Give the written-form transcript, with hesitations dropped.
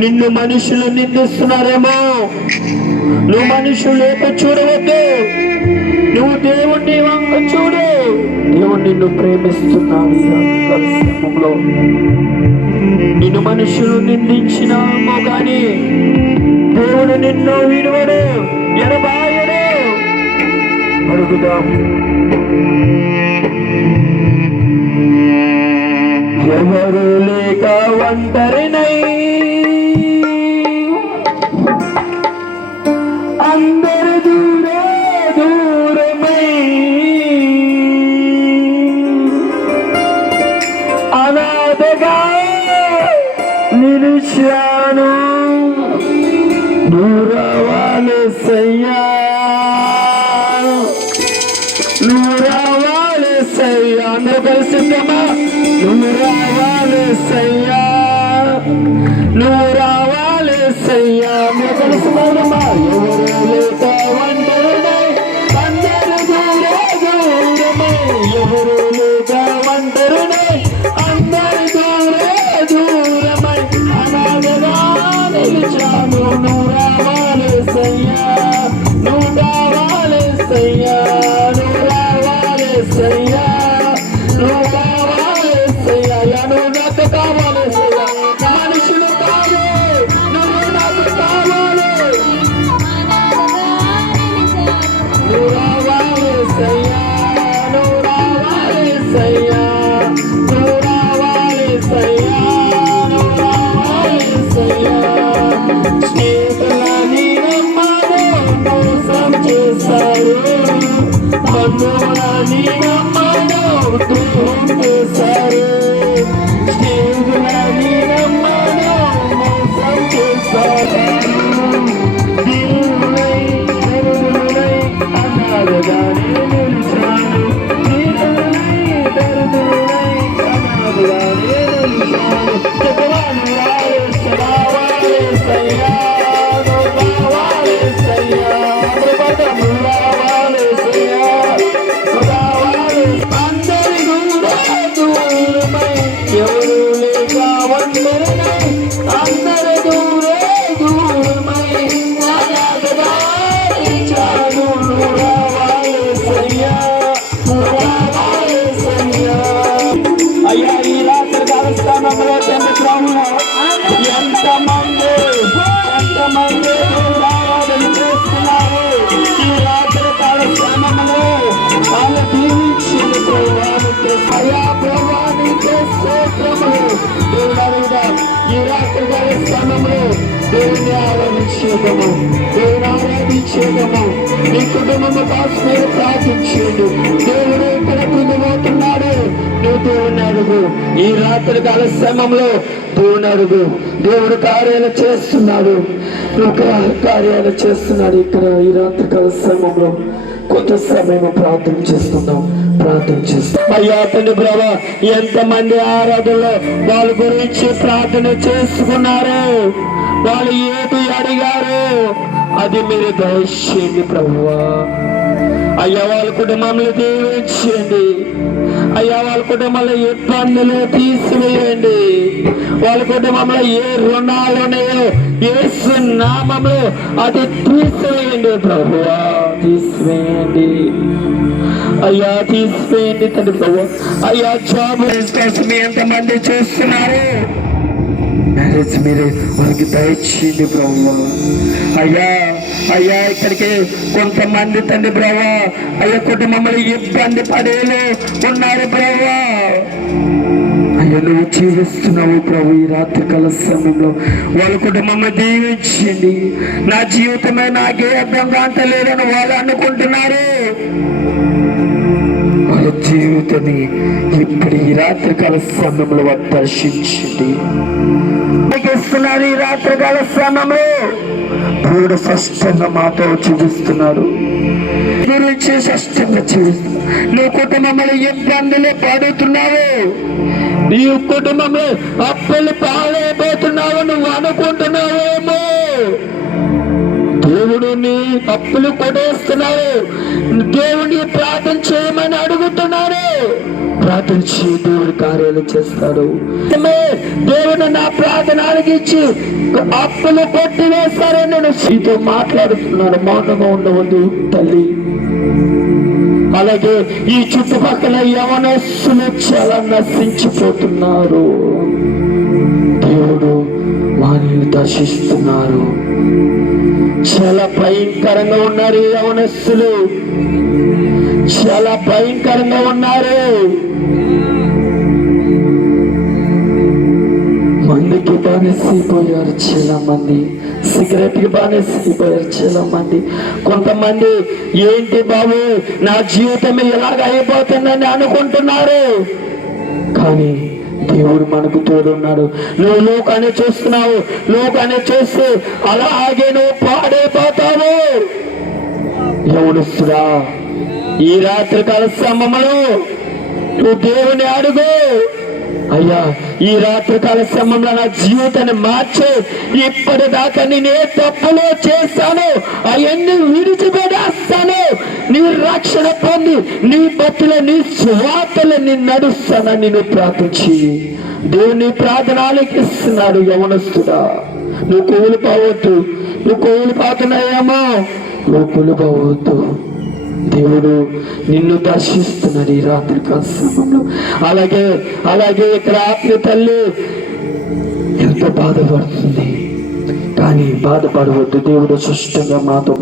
నిన్ను మనుషులు నిందిస్తున్నారేమో, నువ్వు మనుషులు లేక చూడవద్దు, నువ్వు దేవుణ్ణి వంక చూడు. దేవుడు నిన్ను ప్రేమిస్తున్నాడు. నిన్ను మనుషులు నిందించినామో గాని దేవుడు నిన్ను విడువడు, ఎడబాయడు. అడుగుదాం. ఎవరు లేక ఒంటరినై అందరు దూరమై అనాథగా నిలిచాను. నువ్వు రావాలేసయ్యా, నువ్వు రావాలేసయ్యా. అందరూ కలిసిద్దామా? నువ్వు రావాలేసయ్యా, నువ్వు రావాలేసయ్యా. మీరు కలుసుకున్నామా? ఎవరు లేక ఒంటరినై అందరు దూరమై, ఎవరు లేక ఒంటరినై అందరు దూరమై అనాథగా నిలిచాను. నువ్వు రావాలేసయ్యా, నువ్వు రావాలేసయ్యా, నువ్వు రావాలేసయ్యా, నువ్వు రావాలేసయ్యా. నువ్వు నాకు కావాలేసయ్యా, మనుషులు కాదు, నువ్వు నాకు కావాలి. నువ్వు రావాలేసయ్యా, నువ్వు రావాలేసయ్యా, నువ్వు రావాలేసయ్యా, నువ్వు రావాలేసయ్యా. స్నేహితులని నమ్మను మోసం చేశారు, బంధువులని నమ్మను ద్రోహం చేశారు. స్నేహితులని నమ్మను మోసం చేశారు. దీనులై దరిద్రులై అనాథగానే నిలిచాను. దీనులై దరిద్రులై అనాథగానే నిలిచాను. చెప్పవాను రావాలేసయ్యా, నువ్వు రావాలేసయ్యా, కృపను రావాలేసయ్యా, నువ్వు రావాలి. అందరి దూరమై ఎవరు లేక ఒంటరినై అందరు దూరమై అనాథగా నిలిచాను. నువ్వు రావాలేసయ్యా, నువ్వు రావాలేసయ్యా. అయ్యా, ఈ రాత్రి కాలస్థానంలో తండ్రి ప్రభువు ఎంతమంది ఆరాధన చేస్తున్నారు. ఈ రాత్రి కాలస్థానంలో వాళ్ళు దీవించింది ప్రభావానికి. అయ్యా ప్రభావానికి స్తోత్రములు. దేవుడు అడుగుదాం. ఈ రాత్రి కాలస్థానంలో దేవుని ఆరాధించేదము, దేవుని ఆరాధించేదము. నీ కుటుంబము కోసం మీరు ప్రార్థించేది. దేవుడు ఇక్కడ కుంగిపోతున్నాడు. నువ్వు దేవుని అడుగు. ఈ రాత్రి కాల సమయంలో దేవుని అడుగు. దేవుడు కార్యాలు చేస్తున్నాడు, నువ్వు కార్యాలు చేస్తున్నాడు. ఇక్కడ ఈ రాత్రి కాల సమయంలో కొంత సమయం ప్రార్థన చేస్తున్నాం. అయ్యా తండ్రి ప్రభా, ఎంతమంది ఆరాధనలో వాళ్ళ గురించి ప్రార్థన చేసుకున్నారు, వాళ్ళు ఏది అడిగారు అది మీరు దయచేయండి ప్రభువా. అయ్యా వాళ్ళ కుటుంబంలో దీవించండి. అయ్యా వాళ్ళ కుటుంబంలో ఇబ్బందులు తీసివేయండి. వాళ్ళ కుటుంబంలో ఏ రుణాలు ఉన్నాయో యేసు నామములో అది తీసివేయండి ప్రభువా, తీసివేయండి. అయ్యా తీసివేయండి తండ్రి ప్రభు. అయ్యా జాబ్ కోసం ఎంతమంది చూస్తున్నారు, మ్యారేజ్ మీరే వాళ్ళకి దయచేయండి ప్రభు. అయ్యా ఇక్కడికి కొంతమంది తండ్రి ప్రభు, అయ్యా కుటుంబంలో ఇబ్బంది పడేలు ఉన్నారు ప్రభు. అయ్యా నువ్వు జీవిస్తున్నావు ప్రభు. ఈ రాత్రి కాల సమయంలో వాళ్ళ కుటుంబంలో దీవించండి. నా జీవితమే నాకే అర్థం కాంతలేదని వాళ్ళు అనుకుంటున్నారు. వాళ్ళ జీవితాన్ని ఇప్పుడు ఈ రాత్రి కాల సమయంలో వారు దర్శించండి. ఇస్తున్నారు. ఈ రాత్రి కాల సమయంలో దేవుడు స్పష్టంగా మాతో చూపిస్తున్నారు, గురించి స్పష్టంగా చూపిస్తున్నారు. నువ్వు కుటుంబంలో ఇబ్బందులు పడుతున్నావు, నీ కుటుంబంలో అప్పులు పాడైపోతున్నావు నువ్వు అనుకుంటున్నావేమో. దేవుడిని అప్పులు కొట్టేస్తున్నారు, దేవుడిని ప్రార్థన చేయమని అడుగుతున్నారు. ప్రార్థించి దేవుడి కార్యాలు చేస్తాడు. దేవుడు నా ప్రార్థన ఆలకించి అప్పులు కొట్టివేస్తారని నేను మీతో మాట్లాడుతున్నాను. మౌనంగా ఉండవద్దు తల్లి. అలాగే ఈ చుట్టుపక్కల యవనస్తులు చాలా నశించిపోతున్నారు. దేవుడు వారిని దర్శిస్తున్నారు. చాలా భయంకరంగా ఉన్నారు ఈ యవనస్తులు, చాలా భయంకరంగా ఉన్నారు. మందుకి బానిసైపోయారు చాలా మంది, సిగరెట్ కి బానిసైపోయారు చాలా మంది. కొంతమంది ఏంటి బాబు నా జీవితం ఎలాగ అయిపోతుందని అనుకుంటున్నారు. కానీ దేవుడు మనకు తోడున్నాడు. నువ్వు లోకాన్ని చూస్తున్నావు, లోకాన్ని చూస్తే అలాగే నువ్వు పాడైపోతావు. యవనస్తుడా, ఈ రాత్రికాల సమయంలో నువ్వు దేవుని అడుగు, అయ్యా ఈ రాత్రికాల సమయంలో నా జీవితాన్ని మార్చే, ఇప్పటిదాకా నేనే తప్పులో చేశాను అవన్నీ విడిచిపెట్టేస్తాను, నీ రక్షణ పొంది నీ బతుల నీ స్వార్థలు నేను నడుస్తానని నేను ప్రార్థించి దేవుని ప్రార్థన ఆలకిస్తున్నాడు. యవనస్తుడా, నువ్వు కూలిపోవద్దు. నువ్వు కూలిపోతున్నాయేమో, నువ్వు కూలిపోవద్దు. దేవుడు నిన్ను దర్శిస్తున్నాడు ఈ రాత్రికాల సమయంలో. అలాగే ఇక్కడ ఆత్మ తల్లి ఎంతో బాధపడుతుంది. కానీ బాధపడవద్దు. దేవుడు స్పష్టంగా మాతో